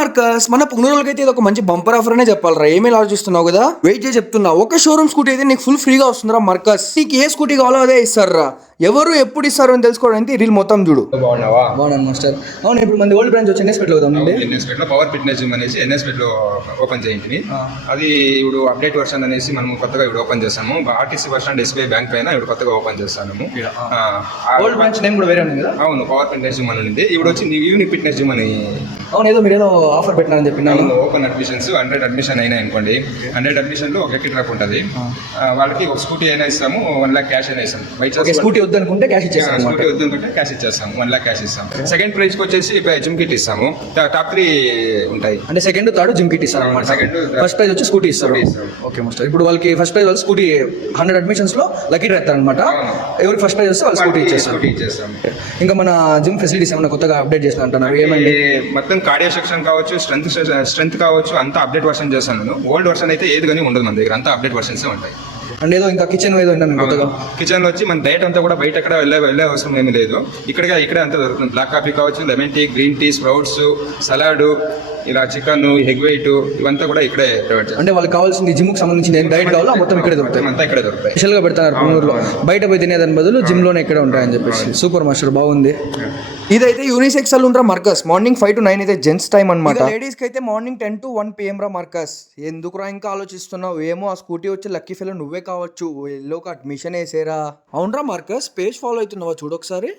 Marcus, మన పుంగనూరులకైతే ఇది ఒక మంచి బంపర్ ఆఫర్ అనే చెప్పాలరా. ఏమేమి ఆలోచిస్తున్నావు కదా, వెయిట్ చేసి చెప్తున్నా. ఒక షోరూమ్ స్కూటీ అయితే నీకు ఫుల్ ఫ్రీగా వస్తుందిరా మార్కస్. నీకు ఏ స్కూటీ కావాలో అదే ఇస్తారా. ఎవరు ఎప్పుడు ఇస్తారు అని తెలుసుకోవడానికి రీల్ మొత్తం చూడు. బాగున్నావా? బాగున్నాను మాస్టర్. అవును, ఇప్పుడు మన ఓల్డ్ బ్రాంచ్ వచ్చి ఎన్ఎస్పేట్లో కదండి. ఎన్ఎస్పేట్లో పవర్ ఫిట్నెస్ జిమ్ అనేసి ఎన్ఎస్పేట్లో ఓపెన్ చేయండి. అది ఇప్పుడు అప్డేట్ వర్షన్ అనేసి మనం కొత్తగా ఇప్పుడు ఓపెన్ చేస్తాము. RTC bus stand SBI bank పైన ఇప్పుడు కొత్తగా ఓపెన్ చేస్తాము. ఓల్డ్ బ్రాంచ్ నేమ్ కూడా వేరే ఉంది కదా. అవును, పవర్ ఫిట్నెస్ జిమ్ అని ఉంది. ఇప్పుడు వచ్చి యూనిక్ ఫిట్నెస్ జిమ్ అని. అవును, ఏదో మీరు ఏదో ఆఫర్ పెట్టినారని చెప్పినాను. ఓపెన్ అడ్మిషన్స్ 100 అడ్మిషన్ అయినా అనుకోండి, 100 అడ్మిషన్లో ఒక లక్కీ డ్రాప్ ఉంటుంది. వాళ్ళకి ఒక స్కూటీ అయినా ఇస్తాము, 1 lakh క్యాష్ అయినా ఇస్తాము. స్కూటీ వద్దనుకుంటే క్యాష్ ఇచ్చేస్తాం. స్కూటీ వద్దనుకుంటే క్యాష్ ఇచ్చేస్తాం, 1 lakh క్యాష్ ఇస్తాం. సెకండ్ ప్రైజ్ కి వచ్చేసి జిమ్ కిట్ ఇస్తాము. టాప్ 3 ఉంటాయి. అంటే సెకండ్ థర్డ్ జిమ్ కిట్ ఇస్తారు అన్నమాట. ఫస్ట్ ప్రైజ్ వచ్చి స్కూటీ ఇస్తారు. Okay master. ఇప్పుడు వాళ్ళకి ఫస్ట్ ప్రైజ్ వాళ్ళు స్కూటీ 100 అడ్మిషన్స్ లో లక్కీ డ్రా ఇస్తారు అనమాట. ఎవరికి ఫస్ట్ ప్రైజ్ వస్తే వాళ్ళు స్కూటీ ఇచ్చేస్తాం. ఇంకా మన జిమ్ ఫెసిలిటీస్ ఏమైనా కొత్తగా అప్డేట్ చేసిన అంటున్నారు. ఏమండి మొత్తం కార్డియో సెక్షన్ కావచ్చు, స్ట్రెంత్ కావచ్చు, అంతా అప్డేట్ వర్షన్ చేస్తాను. ఓల్డ్ వర్షన్ అయితే ఏది కానీ ఉండదు మన దగ్గర, అంతా అప్డేట్ వర్షన్స్ ఉంటాయి. అండ్ ఏదో ఇంకా కిచెన్ ఏదో కొత్తగా కిచెన్ వచ్చి మన డైట్ అంతా కూడా బయట ఎక్కడ వెళ్ళే అవసరం ఏమీ లేదు. ఇక్కడే అంతా దొరుకుతుంది. బ్లాక్ కాఫీ కావచ్చు, lemon tea, green tea, sprouts, salad, ఇలా చికెన్, ఎగ్ వైట్, ఇవంతా కూడా ఇక్కడే ప్రొవైడ్ చేస్తాం. అంటే వాళ్ళకి కావాల్సింది జిమ్ కి సంబంధించిన డైట్ కావాలో మొత్తం ఇక్కడే దొరుకుతాయి. అంతా ఇక్కడే దొరుకుతాయి. స్పెషల్ గా పెడతారు పుంగనూరులో. బయట పోయి తినేదాని బదులు జిమ్ లోనే ఇక్కడే ఉంటాయని చెప్పేసి. సూపర్ మాస్టర్, బాగుంది. ఇదైతే యూనిసెక్స్ ఉంటా మార్కస్. మార్నింగ్ 5 to 9 అయితే జెంట్స్ టైం అనమాట. లేడీస్ కి అయితే మార్నింగ్ 10 to 1 PM రా మార్కస్. ఎందుకురా ఇంకా ఆలోచిస్తున్నావు? ఏమో ఆ స్కూటీ వచ్చి లక్కీ ఫెలో నువ్వే కావచ్చు. ఎల్లోకి అడ్మిషన్ వేసేరా. అవునరా మార్కస్, పేజ్ ఫాలో అవుతున్నావా చూడొకసారి.